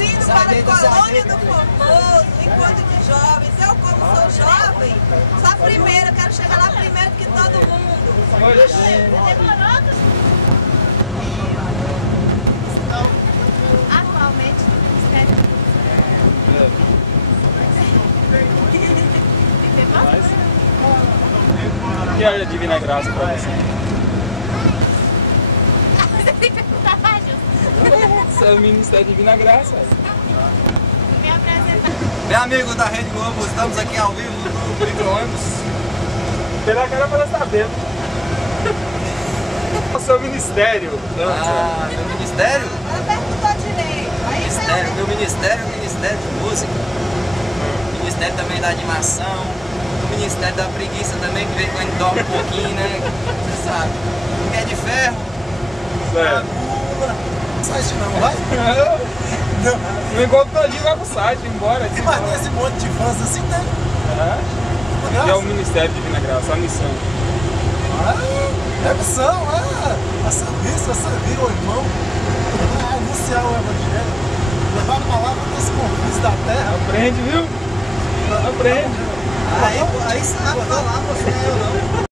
Ensino para a colônia do Formoso, encontro de jovens. Eu, como sou jovem, sou a primeira, quero chegar lá primeiro que todo mundo. Demorou? Atualmente no Ministério E a Divina Graça para você? Você tem que perguntar pra Ju. Isso é o Ministério Divina Graça. Não me apresentar. Meu amigo da Rede Globo, estamos aqui ao vivo no micro-ônibus. Pela cara para saber. O seu ministério. Ah, meu ministério? Ela perguntou direito. Aí Ministério, meu ministério é o Ministério de Música. O Ministério também da Animação. O Ministério da Preguiça também, que vem quando dorme um pouquinho, né? Você sabe. Pé de ferro. Certo. Site não, vai? Não encontro todinho lá no site, embora. Mas tem esse monte de fãs assim, né? É o Ministério Divina Graça, a missão. É missão, a servir o irmão, anunciar o Evangelho, levar a palavra desse confins da terra. Aprende, viu? Aprende. Aí sabe falar, você eu não.